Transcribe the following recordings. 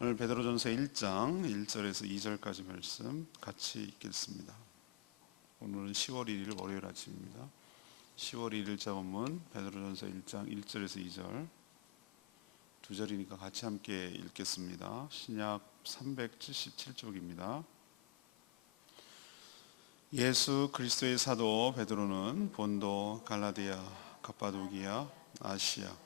오늘 베드로전서 1장 1절에서 2절까지 말씀 같이 읽겠습니다. 오늘은 10월 1일 월요일 아침입니다. 10월 1일 자본문 베드로전서 1장 1절에서 2절 두 절이니까 같이 함께 읽겠습니다. 신약 377쪽입니다. 예수 그리스도의 사도 베드로는 본도, 갈라디아, 갑바도기아, 아시아,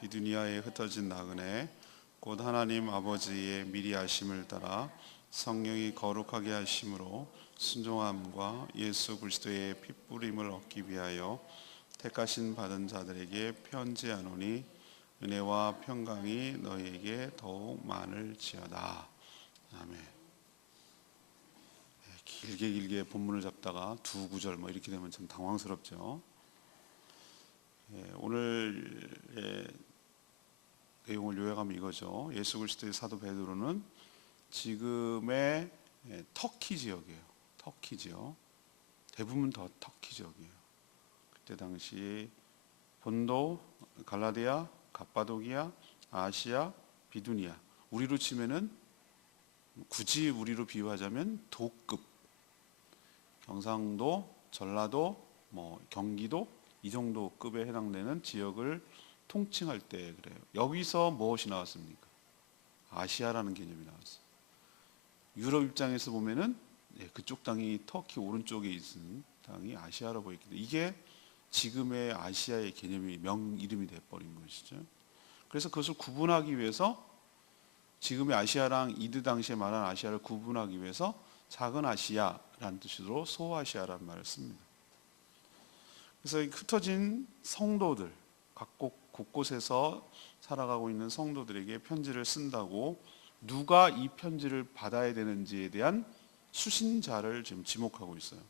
비두니아에 흩어진 나그네 곧 하나님 아버지의 미리 아심을 따라 성령이 거룩하게 하심으로 순종함과 예수 그리스도의 핏부림을 얻기 위하여 택하신 받은 자들에게 편지하노니 은혜와 평강이 너희에게 더욱 많을지어다. 아멘. 길게 본문을 잡다가 두 구절 이렇게 되면 참 당황스럽죠. 오늘의 내용을 요약하면 이거죠. 예수 그리스도의 사도 베드로는 지금의 터키 지역이에요. 터키 지역. 대부분 더 터키 지역이에요. 그때 당시 본도, 갈라디아, 갑바도기아, 아시아, 비두니아. 우리로 치면은 굳이 우리로 비유하자면 도급. 경상도, 전라도, 경기도 이 정도 급에 해당되는 지역을 통칭할 때 그래요. 여기서 무엇이 나왔습니까? 아시아라는 개념이 나왔어요. 유럽 입장에서 보면은 그쪽 땅이 터키 오른쪽에 있는 땅이 아시아라고 보이기 때문에 이게 지금의 아시아의 개념이 명이름이 돼버린 것이죠. 그래서 그것을 구분하기 위해서 지금의 아시아랑 이드 당시에 말한 아시아를 구분하기 위해서 작은 아시아라는 뜻으로 소아시아라는 말을 씁니다. 그래서 흩어진 성도들, 각국 곳곳에서 살아가고 있는 성도들에게 편지를 쓴다고 누가 이 편지를 받아야 되는지에 대한 수신자를 지금 지목하고 있어요.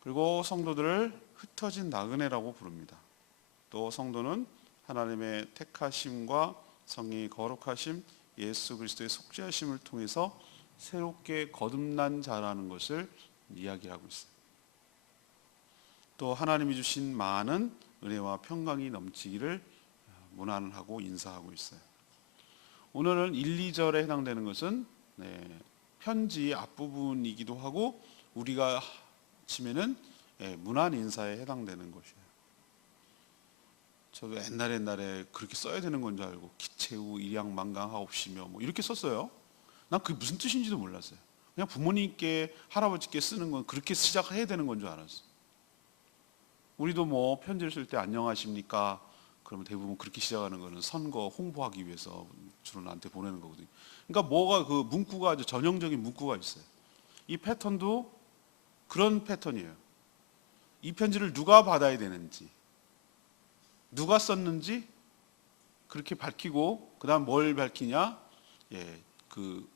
그리고 성도들을 흩어진 나그네라고 부릅니다. 또 성도는 하나님의 택하심과 성령의 거룩하심, 예수 그리스도의 속죄하심을 통해서 새롭게 거듭난 자라는 것을 이야기하고 있어요. 또 하나님이 주신 많은 은혜와 평강이 넘치기를 문안하고 인사하고 있어요. 오늘은 1, 2절에 해당되는 것은 편지 앞부분이기도 하고 우리가 치면은 문안 인사에 해당되는 것이에요. 저도 옛날에 그렇게 써야 되는 건 줄 알고 기체후 일양만강하옵시며 이렇게 썼어요. 난 그게 무슨 뜻인지도 몰랐어요. 그냥 부모님께 할아버지께 쓰는 건 그렇게 시작해야 되는 건 줄 알았어요. 우리도 편지를 쓸 때 안녕하십니까? 그러면 대부분 그렇게 시작하는 거는 선거 홍보하기 위해서 주로 나한테 보내는 거거든요. 그러니까 그 문구가 아주 전형적인 문구가 있어요. 이 패턴도 그런 패턴이에요. 이 편지를 누가 받아야 되는지, 누가 썼는지 그렇게 밝히고 그다음 뭘 밝히냐?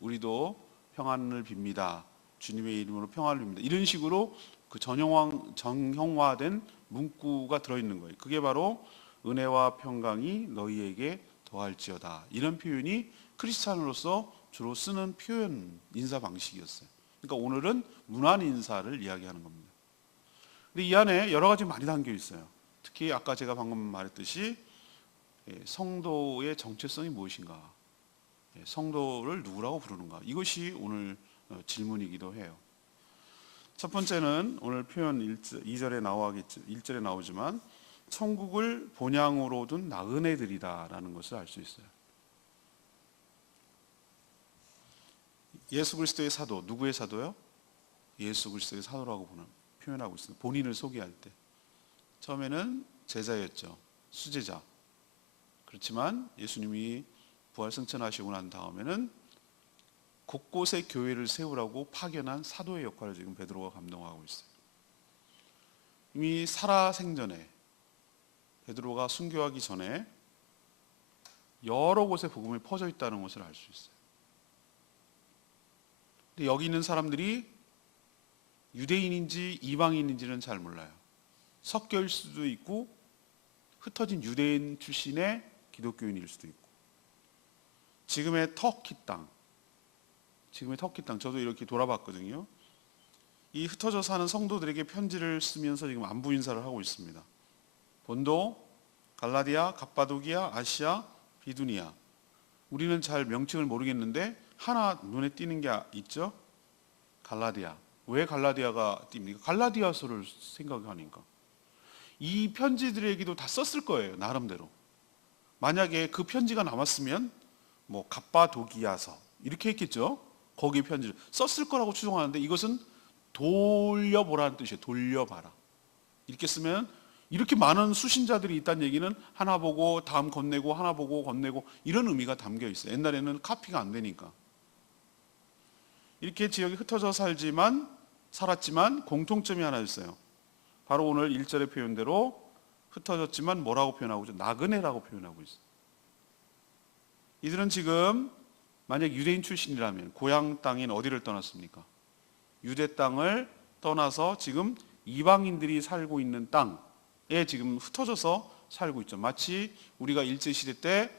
우리도 평안을 빕니다. 주님의 이름으로 평안을 빕니다. 이런 식으로 그 정형화된 문구가 들어있는 거예요. 그게 바로 은혜와 평강이 너희에게 더할지어다. 이런 표현이 크리스찬으로서 주로 쓰는 표현 인사 방식이었어요. 그러니까 오늘은 문안 인사를 이야기하는 겁니다. 근데 이 안에 여러 가지 많이 담겨 있어요. 특히 아까 제가 방금 말했듯이 성도의 정체성이 무엇인가, 성도를 누구라고 부르는가, 이것이 오늘 질문이기도 해요. 첫 번째는 오늘 표현 2절에 나오겠죠. 1절에 나오지만 천국을 본향으로 둔 나그네들이다라는 것을 알 수 있어요. 예수 그리스도의 사도, 누구의 사도요? 예수 그리스도의 사도라고 표현하고 있습니다. 본인을 소개할 때 처음에는 제자였죠. 수제자. 그렇지만 예수님이 부활승천하시고 난 다음에는 곳곳에 교회를 세우라고 파견한 사도의 역할을 지금 베드로가 감당하고 있어요. 이미 살아생전에 베드로가 순교하기 전에 여러 곳에 복음이 퍼져 있다는 것을 알 수 있어요. 근데 여기 있는 사람들이 유대인인지 이방인인지는 잘 몰라요. 섞여일 수도 있고 흩어진 유대인 출신의 기독교인일 수도 있고 지금의 터키 땅 저도 이렇게 돌아봤거든요. 이 흩어져 사는 성도들에게 편지를 쓰면서 지금 안부 인사를 하고 있습니다. 본도, 갈라디아, 갑바도기아, 아시아, 비두니아 우리는 잘 명칭을 모르겠는데 하나 눈에 띄는 게 있죠? 갈라디아. 왜 갈라디아가 띕니까? 갈라디아서를 생각하니까. 이 편지들에게도 다 썼을 거예요, 나름대로. 만약에 그 편지가 남았으면 뭐 갑바도기아서 이렇게 했겠죠. 거기에 편지를 썼을 거라고 추정하는데 이것은 돌려보라는 뜻이에요. 돌려봐라. 이렇게 쓰면 이렇게 많은 수신자들이 있다는 얘기는 하나 보고 다음 건네고 하나 보고 건네고 이런 의미가 담겨 있어요. 옛날에는 카피가 안 되니까. 이렇게 지역이 흩어져 살았지만 공통점이 하나 있어요. 바로 오늘 1절의 표현대로 흩어졌지만 뭐라고 표현하고 있죠? 나그네라고 표현하고 있어요. 이들은 지금 만약 유대인 출신이라면 고향 땅인 어디를 떠났습니까? 유대 땅을 떠나서 지금 이방인들이 살고 있는 땅에 지금 흩어져서 살고 있죠. 마치 우리가 일제시대 때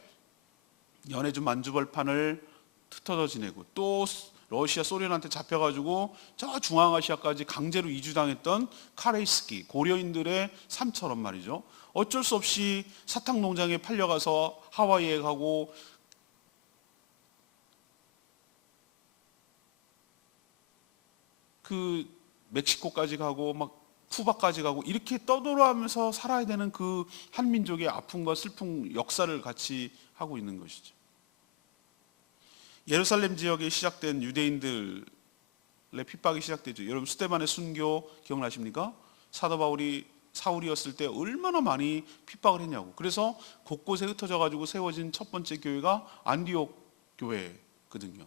연해주 만주벌판을 흩어져 지내고 또 러시아 소련한테 잡혀가지고 저 중앙아시아까지 강제로 이주당했던 카레이스키 고려인들의 삶처럼 말이죠. 어쩔 수 없이 사탕 농장에 팔려가서 하와이에 가고 그 멕시코까지 가고 막 쿠바까지 가고 이렇게 떠돌아가면서 살아야 되는 그 한민족의 아픔과 슬픔 역사를 같이 하고 있는 것이죠. 예루살렘 지역에 시작된 유대인들의 핍박이 시작되죠. 여러분 스데반의 순교 기억나십니까? 사도 바울이 사울이었을 때 얼마나 많이 핍박을 했냐고. 그래서 곳곳에 흩어져 가지고 세워진 첫 번째 교회가 안디옥 교회거든요.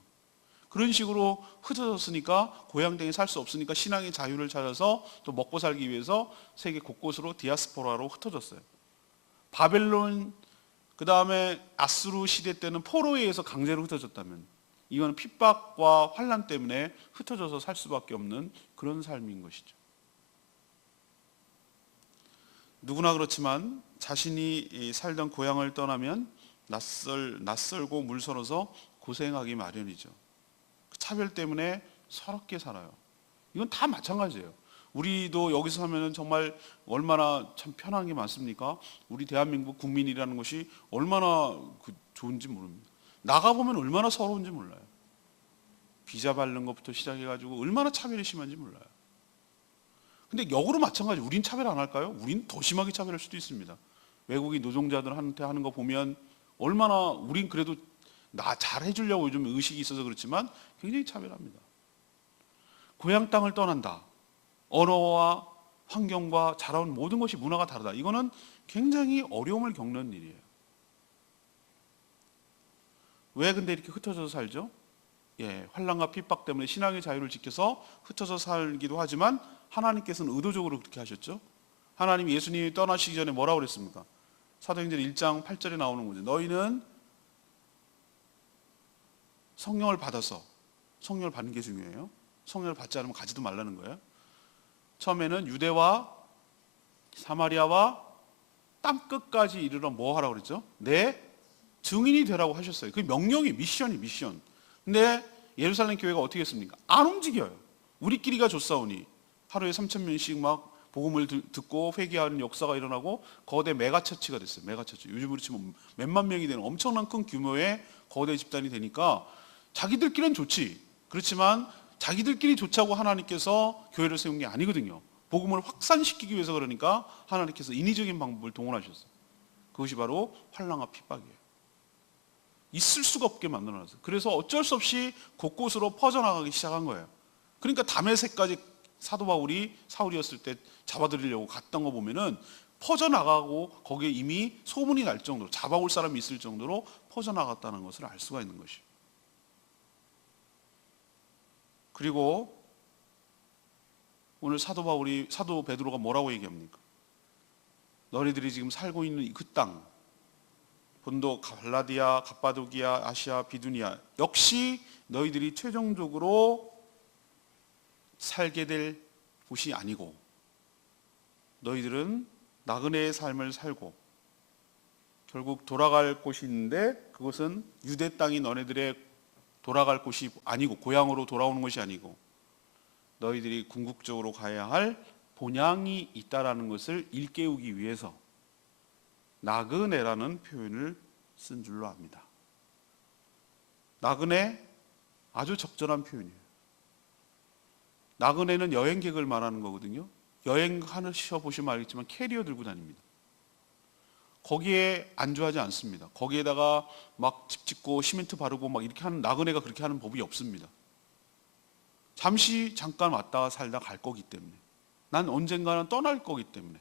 그런 식으로 흩어졌으니까 고향 땅에 살 수 없으니까 신앙의 자유를 찾아서 또 먹고 살기 위해서 세계 곳곳으로 디아스포라로 흩어졌어요. 바벨론 그 다음에 아수르 시대 때는 포로에 의해서 강제로 흩어졌다면 이건 핍박과 환난 때문에 흩어져서 살 수밖에 없는 그런 삶인 것이죠. 누구나 그렇지만 자신이 살던 고향을 떠나면 낯설고 물서러서 고생하기 마련이죠. 그 차별 때문에 서럽게 살아요. 이건 다 마찬가지예요. 우리도 여기서 하면은 정말 얼마나 참 편한 게 많습니까? 우리 대한민국 국민이라는 것이 얼마나 좋은지 모릅니다. 나가보면 얼마나 서러운지 몰라요. 비자 바르는 것부터 시작해가지고 얼마나 차별이 심한지 몰라요. 근데 역으로 마찬가지. 우린 차별 안 할까요? 우린 더 심하게 차별할 수도 있습니다. 외국인 노동자들한테 하는 거 보면 얼마나 우린 그래도 나 잘해주려고 요즘 의식이 있어서 그렇지만 굉장히 차별합니다. 고향 땅을 떠난다. 언어와 환경과 자라온 모든 것이 문화가 다르다. 이거는 굉장히 어려움을 겪는 일이에요. 왜 근데 이렇게 흩어져서 살죠? 환난과 핍박 때문에 신앙의 자유를 지켜서 흩어져 살기도 하지만 하나님께서는 의도적으로 그렇게 하셨죠. 하나님 예수님이 떠나시기 전에 뭐라고 그랬습니까? 사도행전 1장 8절에 나오는 거죠. 너희는 성령을 받아서, 성령을 받는 게 중요해요. 성령을 받지 않으면 가지도 말라는 거예요. 처음에는 유대와 사마리아와 땅끝까지 이르러 뭐 하라고 그랬죠? 내 증인이 되라고 하셨어요. 그 명령이 미션. 근데 예루살렘 교회가 어떻게 했습니까? 안 움직여요. 우리끼리가 좋사오니 하루에 3,000명씩 막 복음을 듣고 회개하는 역사가 일어나고 거대 메가처치가 됐어요. 메가처치. 요즘으로 치면 몇만 명이 되는 엄청난 큰 규모의 거대 집단이 되니까 자기들끼리는 좋지. 그렇지만 자기들끼리 좋자고 하나님께서 교회를 세운 게 아니거든요. 복음을 확산시키기 위해서 그러니까 하나님께서 인위적인 방법을 동원하셨어요. 그것이 바로 환난과 핍박이에요. 있을 수가 없게 만들어놨어요. 그래서 어쩔 수 없이 곳곳으로 퍼져나가기 시작한 거예요. 그러니까 다메섹까지 사도 바울이 사울이었을 때 잡아들이려고 갔던 거 보면은 퍼져나가고 거기에 이미 소문이 날 정도로 잡아올 사람이 있을 정도로 퍼져나갔다는 것을 알 수가 있는 것이에요. 그리고 오늘 사도 베드로가 뭐라고 얘기합니까? 너희들이 지금 살고 있는 그 땅, 본도 갈라디아, 갑바도기아, 아시아, 비두니아 역시 너희들이 최종적으로 살게 될 곳이 아니고 너희들은 나그네의 삶을 살고 결국 돌아갈 곳이 있는데 그것은 유대 땅이 너네들의 돌아갈 곳이 아니고 고향으로 돌아오는 것이 아니고 너희들이 궁극적으로 가야 할 본향이 있다라는 것을 일깨우기 위해서 나그네라는 표현을 쓴 줄로 압니다. 나그네 아주 적절한 표현이에요. 나그네는 여행객을 말하는 거거든요. 여행하셔 보시면 알겠지만 캐리어 들고 다닙니다. 거기에 안주하지 않습니다. 거기에다가 막 집 짓고 시멘트 바르고 막 이렇게 하는, 나그네가 그렇게 하는 법이 없습니다. 잠깐 왔다가 살다 갈 거기 때문에, 난 언젠가는 떠날 거기 때문에,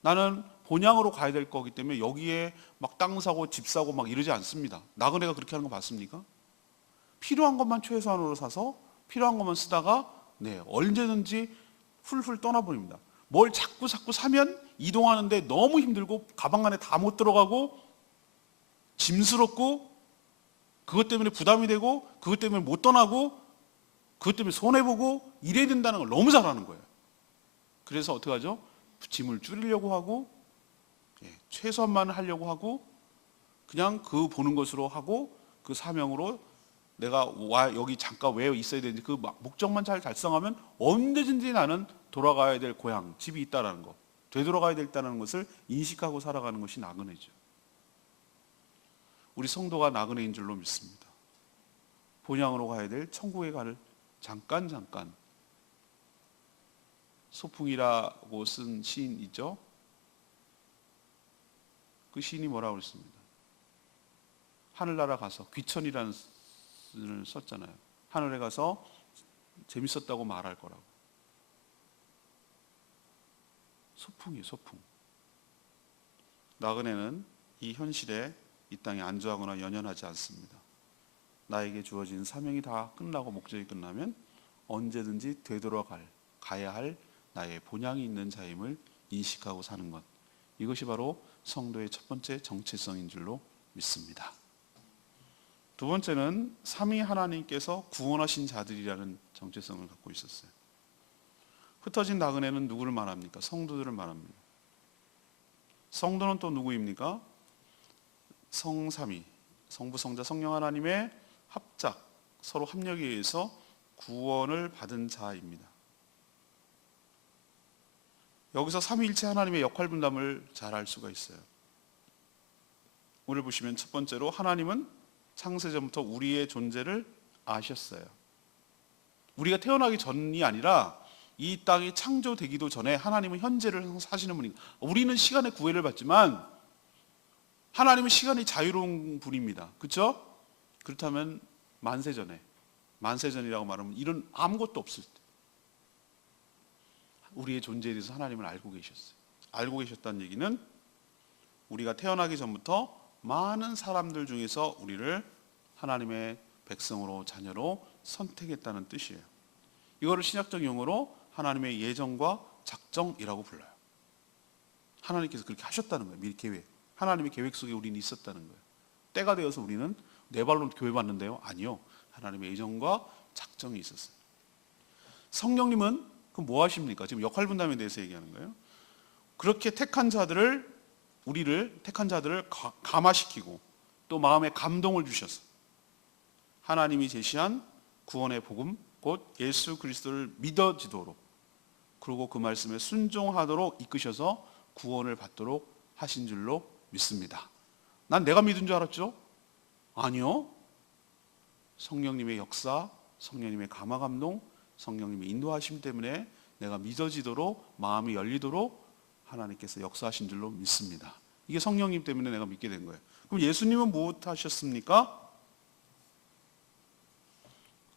나는 본향으로 가야 될 거기 때문에 여기에 막 땅 사고 집 사고 막 이러지 않습니다. 나그네가 그렇게 하는 거 봤습니까? 필요한 것만 최소한으로 사서 필요한 것만 쓰다가 언제든지 훌훌 떠나버립니다. 뭘 자꾸 사면 이동하는데 너무 힘들고 가방 안에 다 못 들어가고 짐스럽고 그것 때문에 부담이 되고 그것 때문에 못 떠나고 그것 때문에 손해보고 이래야 된다는 걸 너무 잘 아는 거예요. 그래서 어떻게 하죠? 짐을 줄이려고 하고 최소한만 하려고 하고 그냥 그 보는 것으로 하고 그 사명으로 내가 여기 잠깐 왜 있어야 되는지 그 목적만 잘 달성하면 언제든지 나는 돌아가야 될 고향, 집이 있다는 거, 되돌아가야 된다는 것을 인식하고 살아가는 것이 나그네죠. 우리 성도가 나그네인 줄로 믿습니다. 본향으로 가야 될 천국에 갈 잠깐 소풍이라고 쓴 시인 있죠? 그 시인이 뭐라고 그랬습니다. 하늘나라 가서 귀천이라는 을 썼잖아요. 하늘에 가서 재밌었다고 말할 거라고. 소풍이에요, 소풍. 나그네는 이 현실에 이 땅에 안주하거나 연연하지 않습니다. 나에게 주어진 사명이 다 끝나고 목적이 끝나면 언제든지 가야 할 나의 본향이 있는 자임을 인식하고 사는 것. 이것이 바로 성도의 첫 번째 정체성인 줄로 믿습니다. 두 번째는 삼위 하나님께서 구원하신 자들이라는 정체성을 갖고 있었어요. 흩어진 나그네는 누구를 말합니까? 성도들을 말합니다. 성도는 또 누구입니까? 성삼위, 성부, 성자, 성령 하나님의 합작, 서로 합력에 의해서 구원을 받은 자입니다. 여기서 삼위일체 하나님의 역할 분담을 잘 알 수가 있어요. 오늘 보시면 첫 번째로 하나님은 창세전부터 우리의 존재를 아셨어요. 우리가 태어나기 전이 아니라 이 땅이 창조되기도 전에 하나님은 현재를 사시는 분입니다. 우리는 시간의 구애를 받지만 하나님은 시간이 자유로운 분입니다. 그렇죠? 그렇다면 만세전이라고 말하면 이런 아무것도 없을 때 우리의 존재에 대해서 하나님은 알고 계셨어요. 알고 계셨다는 얘기는 우리가 태어나기 전부터 많은 사람들 중에서 우리를 하나님의 백성으로, 자녀로 선택했다는 뜻이에요. 이거를 신약적 용어로 하나님의 예정과 작정이라고 불러요. 하나님께서 그렇게 하셨다는 거예요. 미리 계획. 하나님의 계획 속에 우리는 있었다는 거예요. 때가 되어서 우리는 내 발로 교회 왔는데요? 아니요. 하나님의 예정과 작정이 있었어요. 성령님은 그럼 뭐 하십니까? 지금 역할 분담에 대해서 얘기하는 거예요. 그렇게 우리를 택한 자들을 감화시키고 또 마음에 감동을 주셔서 하나님이 제시한 구원의 복음, 곧 예수 그리스도를 믿어지도록, 그리고 그 말씀에 순종하도록 이끄셔서 구원을 받도록 하신 줄로 믿습니다. 난 내가 믿은 줄 알았죠? 아니요. 성령님의 역사, 성령님의 감화 감동, 성령님의 인도하심 때문에 내가 믿어지도록, 마음이 열리도록 하나님께서 역사하신 줄로 믿습니다. 이게 성령님 때문에 내가 믿게 된 거예요. 그럼 예수님은 무엇 하셨습니까?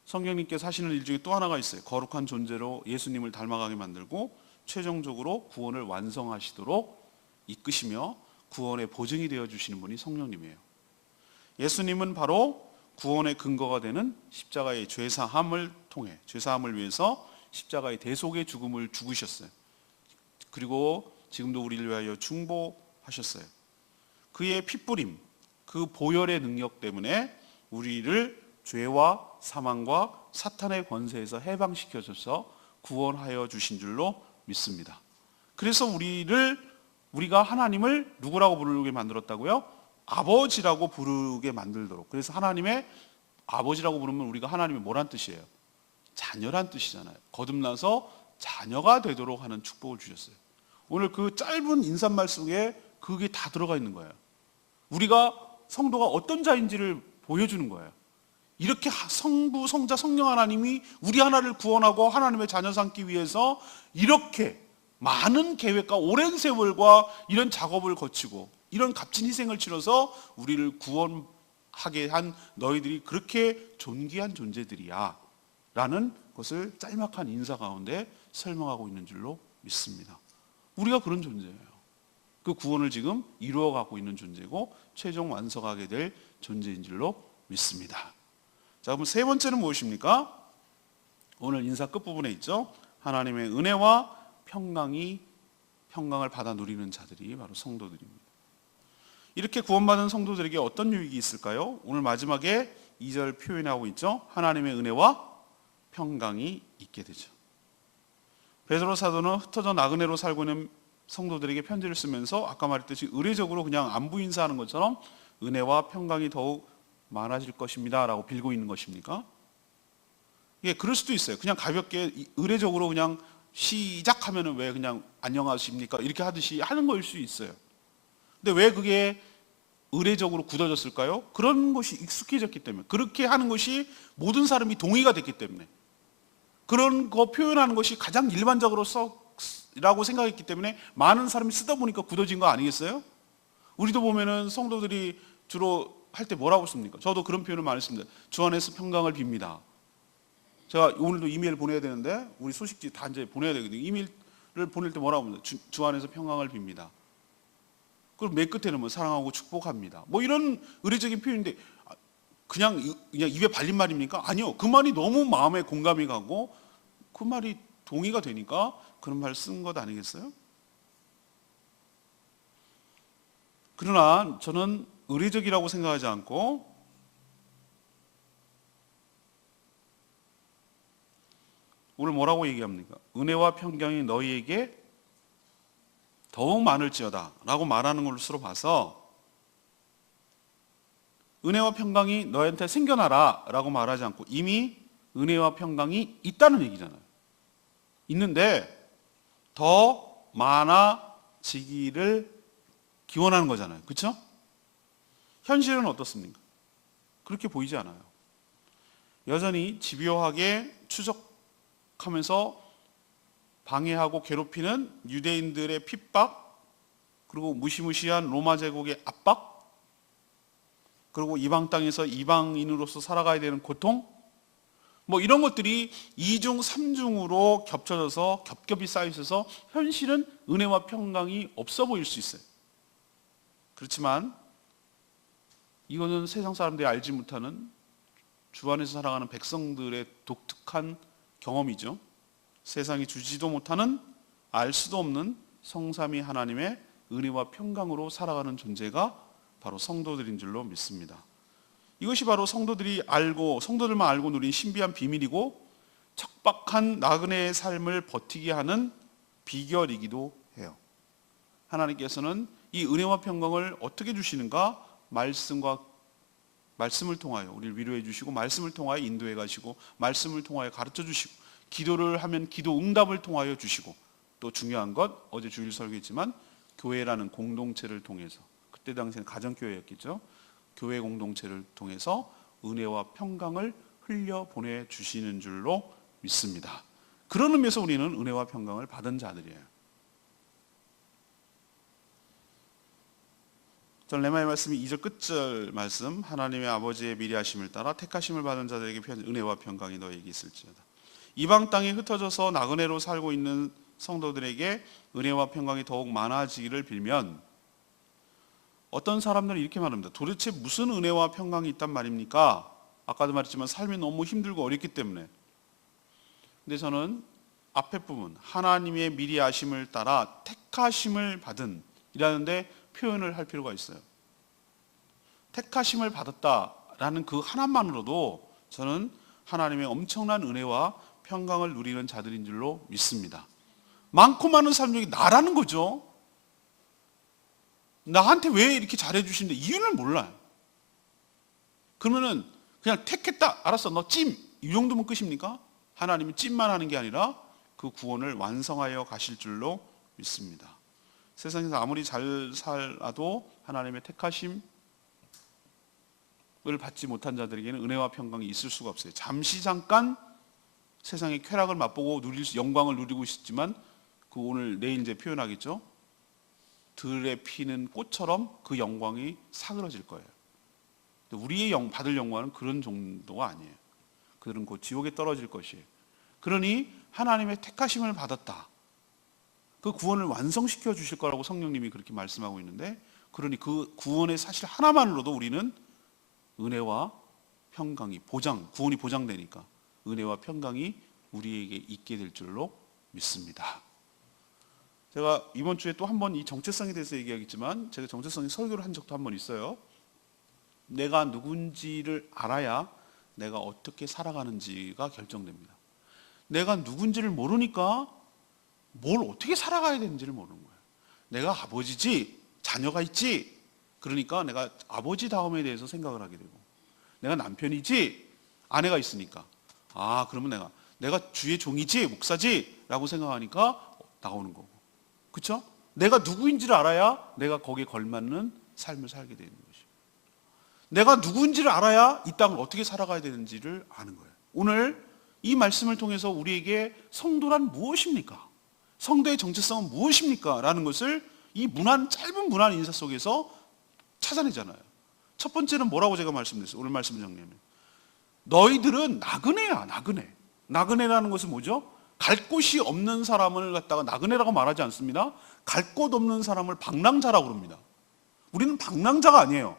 성령님께서 하시는 일 중에 또 하나가 있어요. 거룩한 존재로 예수님을 닮아가게 만들고 최종적으로 구원을 완성하시도록 이끄시며 구원의 보증이 되어주시는 분이 성령님이에요. 예수님은 바로 구원의 근거가 되는 십자가의 죄사함을 통해, 죄사함을 위해서 십자가의 대속의 죽음을 죽으셨어요. 그리고 지금도 우리를 위하여 중보하셨어요. 그의 핏부림, 그 보혈의 능력 때문에 우리를 죄와 사망과 사탄의 권세에서 해방시켜줘서 구원하여 주신 줄로 믿습니다. 그래서 우리가 하나님을 누구라고 부르게 만들었다고요? 아버지라고 부르게 만들도록. 그래서 하나님의 아버지라고 부르면 우리가 하나님의 뭐란 뜻이에요? 자녀란 뜻이잖아요. 거듭나서 자녀가 되도록 하는 축복을 주셨어요. 오늘 그 짧은 인사말 속에 그게 다 들어가 있는 거예요. 우리가 성도가 어떤 자인지를 보여주는 거예요. 이렇게 성부, 성자, 성령 하나님이 우리 하나를 구원하고 하나님의 자녀 삼기 위해서 이렇게 많은 계획과 오랜 세월과 이런 작업을 거치고 이런 값진 희생을 치러서 우리를 구원하게 한 너희들이 그렇게 존귀한 존재들이야 라는 것을 짤막한 인사 가운데 설명하고 있는 줄로 믿습니다. 우리가 그런 존재예요. 그 구원을 지금 이루어가고 있는 존재고 최종 완성하게 될 존재인 줄로 믿습니다. 자, 그럼 세 번째는 무엇입니까? 오늘 인사 끝부분에 있죠. 하나님의 은혜와 평강을 받아 누리는 자들이 바로 성도들입니다. 이렇게 구원받은 성도들에게 어떤 유익이 있을까요? 오늘 마지막에 2절 표현하고 있죠. 하나님의 은혜와 평강이 있게 되죠. 베드로 사도는 흩어져 나그네로 살고 있는 성도들에게 편지를 쓰면서 아까 말했듯이 의례적으로 그냥 안부 인사하는 것처럼 은혜와 평강이 더욱 많아질 것입니다 라고 빌고 있는 것입니까? 예, 그럴 수도 있어요. 그냥 가볍게 의례적으로 그냥 시작하면은 왜 그냥 안녕하십니까 이렇게 하듯이 하는 거일 수 있어요. 근데 왜 그게 의례적으로 굳어졌을까요? 그런 것이 익숙해졌기 때문에, 그렇게 하는 것이 모든 사람이 동의가 됐기 때문에, 그런 거 표현하는 것이 가장 일반적으로 라고 생각했기 때문에 많은 사람이 쓰다 보니까 굳어진 거 아니겠어요? 우리도 보면은 성도들이 주로 할 때 뭐라고 씁니까? 저도 그런 표현을 많이 씁니다. 주 안에서 평강을 빕니다. 제가 오늘도 이메일 보내야 되는데 우리 소식지 다 이제 보내야 되거든요. 이메일을 보낼 때 뭐라고 합니다. 주 안에서 평강을 빕니다. 그럼 맨 끝에는 뭐 사랑하고 축복합니다. 뭐 이런 의례적인 표현인데 그냥 입에 발린 말입니까? 아니요. 그 말이 너무 마음에 공감이 가고 그 말이 동의가 되니까 그런 말 쓴 것 아니겠어요? 그러나 저는 의례적이라고 생각하지 않고 오늘 뭐라고 얘기합니까? 은혜와 평강이 너희에게 더욱 많을지어다 라고 말하는 것으로 봐서 은혜와 평강이 너희한테 생겨나라 라고 말하지 않고 이미 은혜와 평강이 있다는 얘기잖아요. 있는데 더 많아지기를 기원하는 거잖아요. 그렇죠? 현실은 어떻습니까? 그렇게 보이지 않아요. 여전히 집요하게 추적하면서 방해하고 괴롭히는 유대인들의 핍박, 그리고 무시무시한 로마 제국의 압박, 그리고 이방 땅에서 이방인으로서 살아가야 되는 고통, 뭐 이런 것들이 2중, 3중으로 겹쳐져서 겹겹이 쌓여 있어서 현실은 은혜와 평강이 없어 보일 수 있어요. 그렇지만 이거는 세상 사람들이 알지 못하는 주 안에서 살아가는 백성들의 독특한 경험이죠. 세상이 주지도 못하는 알 수도 없는 성삼위 하나님의 은혜와 평강으로 살아가는 존재가 바로 성도들인 줄로 믿습니다. 이것이 바로 성도들만 알고 누린 신비한 비밀이고 척박한 나그네의 삶을 버티게 하는 비결이기도 해요. 하나님께서는 이 은혜와 평강을 어떻게 주시는가? 말씀을 통하여 우리를 위로해 주시고, 말씀을 통하여 인도해 가시고, 말씀을 통하여 가르쳐 주시고, 기도를 하면 기도 응답을 통하여 주시고, 또 중요한 것 어제 주일 설교했지만 교회라는 공동체를 통해서, 그때 당시에는 가정교회였겠죠. 교회 공동체를 통해서 은혜와 평강을 흘려 보내주시는 줄로 믿습니다. 그런 의미에서 우리는 은혜와 평강을 받은 자들이에요. 저는 레마의 말씀이 2절 끝절 말씀, 하나님의 아버지의 미리하심을 따라 택하심을 받은 자들에게 은혜와 평강이 너에게 있을지어다. 이방 땅에 흩어져서 나그네로 살고 있는 성도들에게 은혜와 평강이 더욱 많아지기를 빌면, 어떤 사람들은 이렇게 말합니다. 도대체 무슨 은혜와 평강이 있단 말입니까? 아까도 말했지만 삶이 너무 힘들고 어렵기 때문에. 근데 저는 앞에 부분, 하나님의 미리 아심을 따라 택하심을 받은 이라는데 표현을 할 필요가 있어요. 택하심을 받았다라는 그 하나만으로도 저는 하나님의 엄청난 은혜와 평강을 누리는 자들인 줄로 믿습니다. 많고 많은 사람들이 나라는 거죠. 나한테 왜 이렇게 잘해주시는데 이유는 몰라요. 그러면은 그냥 택했다, 알았어, 너 찜, 이 정도면 끝입니까? 하나님은 찜만 하는 게 아니라 그 구원을 완성하여 가실 줄로 믿습니다. 세상에서 아무리 잘 살아도 하나님의 택하심, 받지 못한 자들에게는 은혜와 평강이 있을 수가 없어요. 잠시 잠깐 세상의 쾌락을 맛보고 영광을 누리고 싶지만 그 오늘 내일 이제 표현하겠죠. 들에 피는 꽃처럼 그 영광이 사그러질 거예요. 우리의 받을 영광은 그런 정도가 아니에요. 그들은 곧 지옥에 떨어질 것이에요. 그러니 하나님의 택하심을 받았다. 그 구원을 완성시켜 주실 거라고 성령님이 그렇게 말씀하고 있는데, 그러니 그 구원의 사실 하나만으로도 우리는 은혜와 평강이 구원이 보장되니까 은혜와 평강이 우리에게 있게 될 줄로 믿습니다. 제가 이번 주에 또 한 번 이 정체성에 대해서 얘기하겠지만, 제가 정체성의 설교를 한 적도 한 번 있어요. 내가 누군지를 알아야 내가 어떻게 살아가는지가 결정됩니다. 내가 누군지를 모르니까 뭘 어떻게 살아가야 되는지를 모르는 거예요. 내가 아버지지, 자녀가 있지, 그러니까 내가 아버지 다움에 대해서 생각을 하게 되고, 내가 남편이지, 아내가 있으니까 그러면 내가 주의 종이지, 목사지 라고 생각하니까 나오는 거고, 그렇죠? 내가 누구인지를 알아야 내가 거기에 걸맞는 삶을 살게 되는 것이죠. 내가 누구인지를 알아야 이 땅을 어떻게 살아가야 되는지를 아는 거예요. 오늘 이 말씀을 통해서 우리에게 성도란 무엇입니까? 성도의 정체성은 무엇입니까? 라는 것을 이 짧은 문안 인사 속에서 찾아내잖아요. 첫 번째는 뭐라고 제가 말씀드렸어요? 오늘 말씀 정리하면 너희들은 나그네야. 나그네라는 것은 뭐죠? 갈 곳이 없는 사람을 갖다가 나그네라고 말하지 않습니다. 갈 곳 없는 사람을 방랑자라고 그럽니다. 우리는 방랑자가 아니에요.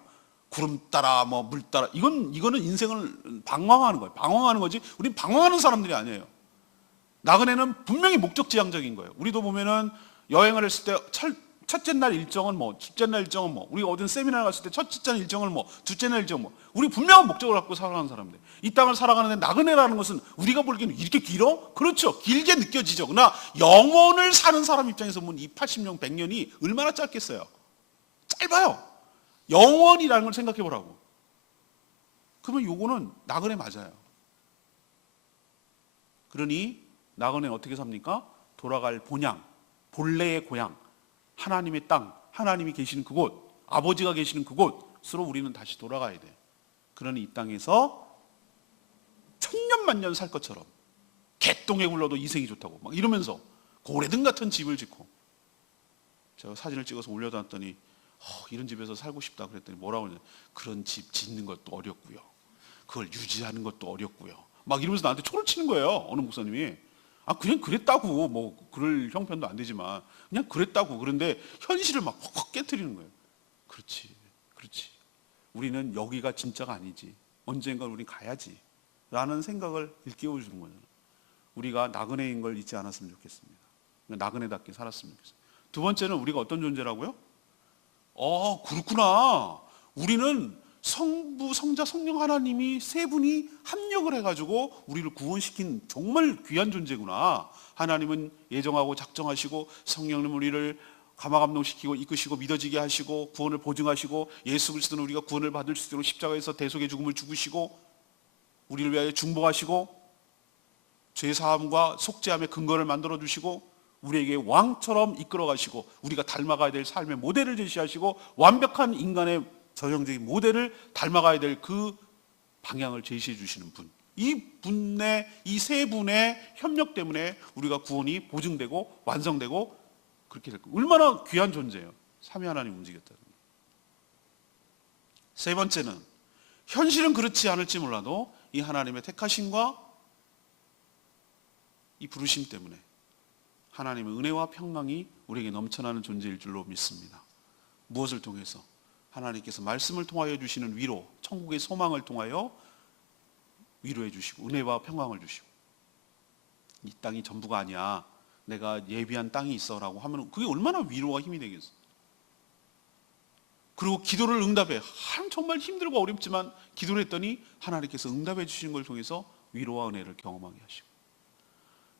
구름 따라 물 따라, 이거는 인생을 방황하는 거예요. 방황하는 거지 우리는 방황하는 사람들이 아니에요. 나그네는 분명히 목적지향적인 거예요. 우리도 보면은 여행을 했을 때 첫째 날 일정은 둘째 날 일정은 우리가 어떤 세미나를 갔을 때 첫째 날 일정을 둘째 날 일정은 우리 분명한 목적을 갖고 살아가는 사람들. 이 땅을 살아가는데 나그네라는 것은 우리가 보기에는 이렇게 길어? 그렇죠. 길게 느껴지죠. 그러나 영원을 사는 사람 입장에서 보면 이 80년, 100년이 얼마나 짧겠어요. 짧아요. 영원이라는 걸 생각해 보라고. 그러면 요거는 나그네 맞아요. 그러니 나그네는 어떻게 삽니까? 돌아갈 본향, 본래의 고향, 하나님의 땅, 하나님이 계시는 그곳, 아버지가 계시는 그곳으로 우리는 다시 돌아가야 돼. 그러니 이 땅에서 천년만년 살 것처럼 개똥에 굴러도 이생이 좋다고 막 이러면서 고래등 같은 집을 짓고, 제가 사진을 찍어서 올려놨더니 이런 집에서 살고 싶다 그랬더니 뭐라고 하냐, 그런 집 짓는 것도 어렵고요, 그걸 유지하는 것도 어렵고요, 막 이러면서 나한테 초를 치는 거예요. 어느 목사님이 그냥 그랬다고, 그럴 형편도 안 되지만 그냥 그랬다고. 그런데 현실을 막 확 깨트리는 거예요. 그렇지. 우리는 여기가 진짜가 아니지, 언젠가 우리 가야지 라는 생각을 일깨워 주는 거잖아요. 우리가 나그네인 걸 잊지 않았으면 좋겠습니다. 나그네답게 살았으면 좋겠습니다. 두 번째는 우리가 어떤 존재라고요? 그렇구나. 우리는 성부, 성자, 성령 하나님이 세 분이 합력을 해가지고 우리를 구원시킨 정말 귀한 존재구나. 하나님은 예정하고 작정하시고 성령님 우리를 감화감동시키고 이끄시고 믿어지게 하시고 구원을 보증하시고, 예수 그리스도는 우리가 구원을 받을 수 있도록 십자가에서 대속의 죽음을 죽으시고 우리를 위하여 중보하시고 죄사함과 속죄함의 근거를 만들어 주시고 우리에게 왕처럼 이끌어 가시고 우리가 닮아가야 될 삶의 모델을 제시하시고 완벽한 인간의 전형적인 모델을 닮아가야 될 그 방향을 제시해 주시는 분, 이 세 분의 협력 때문에 우리가 구원이 보증되고 완성되고 그렇게 될 거예요. 얼마나 귀한 존재예요. 삼위 하나님 움직였다는 거예요. 세 번째는 현실은 그렇지 않을지 몰라도 이 하나님의 택하심과 이 부르심 때문에 하나님의 은혜와 평강이 우리에게 넘쳐나는 존재일 줄로 믿습니다. 무엇을 통해서? 하나님께서 말씀을 통하여 주시는 위로, 천국의 소망을 통하여 위로해 주시고 은혜와 평강을 주시고, 이 땅이 전부가 아니야, 내가 예비한 땅이 있어라고 하면 그게 얼마나 위로와 힘이 되겠어. 그리고 기도를 응답해. 정말 힘들고 어렵지만 기도를 했더니 하나님께서 응답해 주시는 걸 통해서 위로와 은혜를 경험하게 하시고,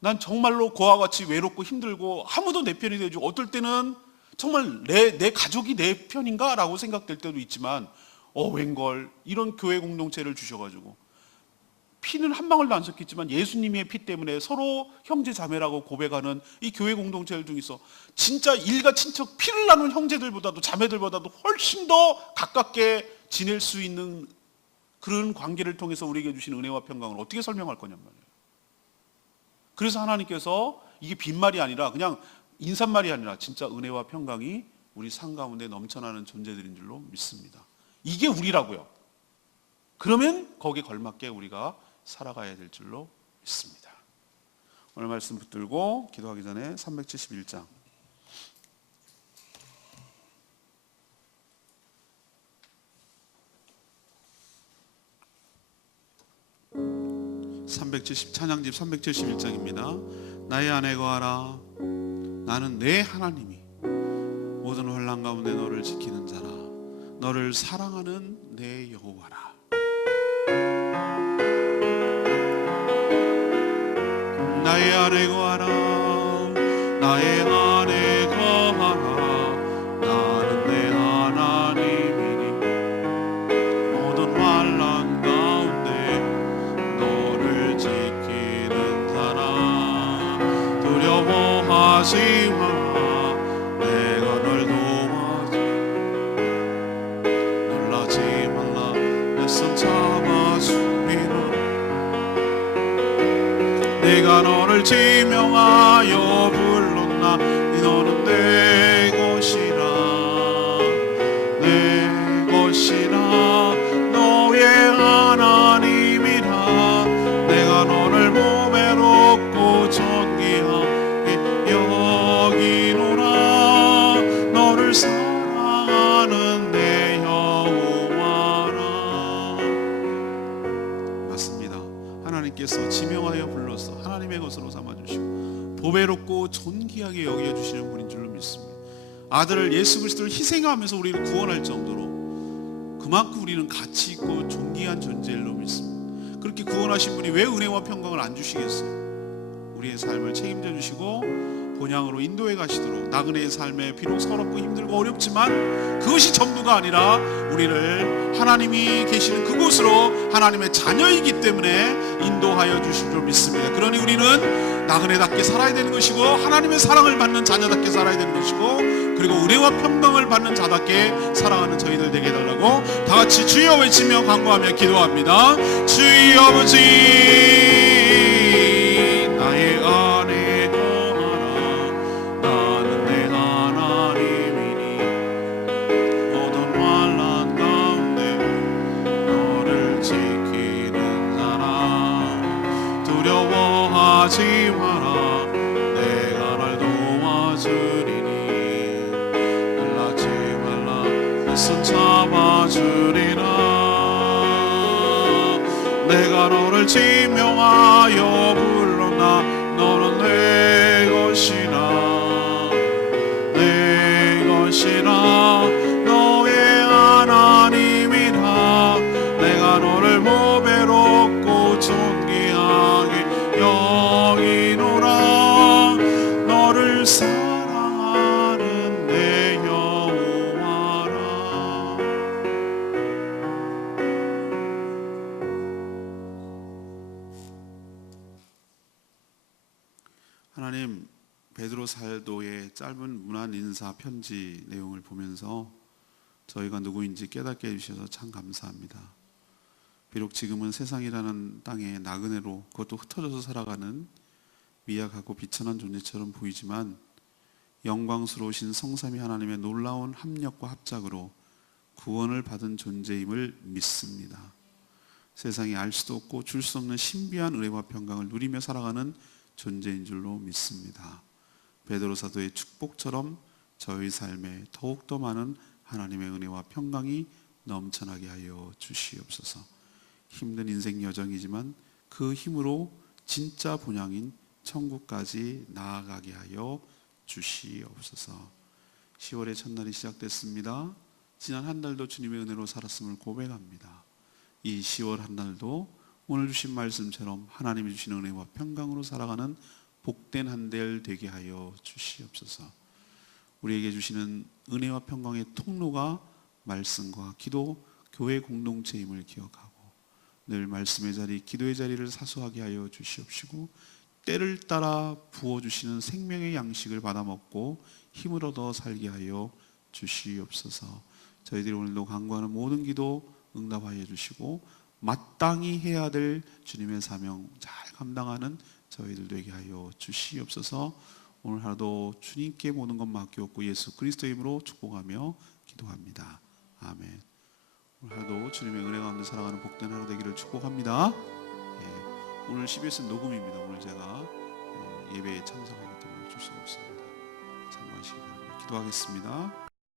난 정말로 그와 같이 외롭고 힘들고 아무도 내 편이 되어주고, 어떨 때는 정말 내 가족이 내 편인가 라고 생각될 때도 있지만 웬걸 이런 교회 공동체를 주셔가지고 피는 한 방울도 안 섞였지만 예수님의 피 때문에 서로 형제 자매라고 고백하는 이 교회 공동체를 중에서 진짜 일가 친척 피를 나눈 형제들보다도 자매들보다도 훨씬 더 가깝게 지낼 수 있는 그런 관계를 통해서 우리에게 주신 은혜와 평강을 어떻게 설명할 거냔 말이에요. 그래서 하나님께서 이게 빈말이 아니라 그냥 인사말이 아니라 진짜 은혜와 평강이 우리 삶 가운데 넘쳐나는 존재들인 줄로 믿습니다. 이게 우리라고요. 그러면 거기에 걸맞게 우리가 살아가야 될 줄로 믿습니다. 오늘 말씀 붙들고 기도하기 전에 371장 찬양집 371장입니다. 나의 아내 거하라. 나는 내 하나님이 모든 환난 가운데 너를 지키는 자라. 너를 사랑하는 내 여호와라. 나의 아내 거하라. 나의 아내 거하라. 나는 내 하나님이니 모든 환난 가운데 너를 지키는 자라. 두려워하지 마라. 내가 널 도와줘. 놀라지 말라. 내 손 잡아주리라. 내가 너를 지명하여 불렀나. 너는 내 것이라. 내 것이라. 너의 하나님이라. 내가 너를 몸에 놓고 존귀하게 여기노라. 너를 사랑하는 내 여호와라. 맞습니다. 하나님께서 지명하여 불러서 하나님의 것으로 삼아주시고 보배롭고 존귀하게 여겨주시는 분인 줄로 믿습니다. 아들을 예수 그리스도를 희생하면서 우리를 구원할 정도로 그만큼 우리는 가치 있고 존귀한 존재로 믿습니다. 그렇게 구원하신 분이 왜 은혜와 평강을 안 주시겠어요? 우리의 삶을 책임져 주시고 본향으로 인도해 가시도록 나그네의 삶에 비록 서럽고 힘들고 어렵지만 그것이 전부가 아니라 우리를 하나님이 계시는 그곳으로 하나님의 자녀이기 때문에 인도하여 주실 줄 믿습니다. 그러니 우리는 나그네답게 살아야 되는 것이고 하나님의 사랑을 받는 자녀답게 살아야 되는 것이고 그리고 은혜와 평강을 받는 자답게 살아가는 저희들 되게 해달라고 다 같이 주여 외치며 간구하며 기도합니다. 주여 아버지 나의 안에 거하라. 나는 내 하나님이니 모든 환난 가운데 너를 지키는 자라. 두려워하지 마라. 내가 널 도와주리니 놀라지 말라. 내 손 잡아주리라. 내가 너를 지명하여 불렀나. 너는 내 것이라. 내 것이라. 너의 하나님이라. 내가 너를 몸에 놓고 존귀하게 여기노라. 너를 사랑하는 내 여호와라. 하나님, 베드로 사도의 짧은 문안 인사 편지 내용을 보면서 저희가 누구인지 깨닫게 해주셔서 참 감사합니다. 비록 지금은 세상이라는 땅에 나그네로 그것도 흩어져서 살아가는 미약하고 비천한 존재처럼 보이지만 영광스러우신 성삼위 하나님의 놀라운 합력과 합작으로 구원을 받은 존재임을 믿습니다. 세상에 알 수도 없고 줄 수 없는 신비한 은혜와 평강을 누리며 살아가는 존재인 줄로 믿습니다. 베드로 사도의 축복처럼 저희 삶에 더욱더 많은 하나님의 은혜와 평강이 넘쳐나게 하여 주시옵소서. 힘든 인생 여정이지만 그 힘으로 진짜 본향인 천국까지 나아가게 하여 주시옵소서. 10월의 첫날이 시작됐습니다. 지난 한 달도 주님의 은혜로 살았음을 고백합니다. 이 10월 한 달도 오늘 주신 말씀처럼 하나님이 주시는 은혜와 평강으로 살아가는 복된 한 달 되게 하여 주시옵소서. 우리에게 주시는 은혜와 평강의 통로가 말씀과 기도, 교회 공동체임을 기억하고 늘 말씀의 자리, 기도의 자리를 사수하게 하여 주시옵시고 때를 따라 부어주시는 생명의 양식을 받아먹고 힘을 얻어 살게 하여 주시옵소서. 저희들이 오늘도 간구하는 모든 기도 응답하여 주시고 마땅히 해야 될 주님의 사명 잘 감당하는 저희들 되게 하여 주시옵소서. 오늘 하루도 주님께 모든 것 맡겼고 예수 그리스도의 이름으로 축복하며 기도합니다. 아멘. 오늘 하루도 주님의 은혜 가운데 살아가는 복된 하루 되기를 축복합니다. 예, 오늘 CBS 녹음입니다. 오늘 제가 예배에 참석하기 때문에 어쩔 수가 없습니다. 참고하시기 바랍니다. 기도하겠습니다.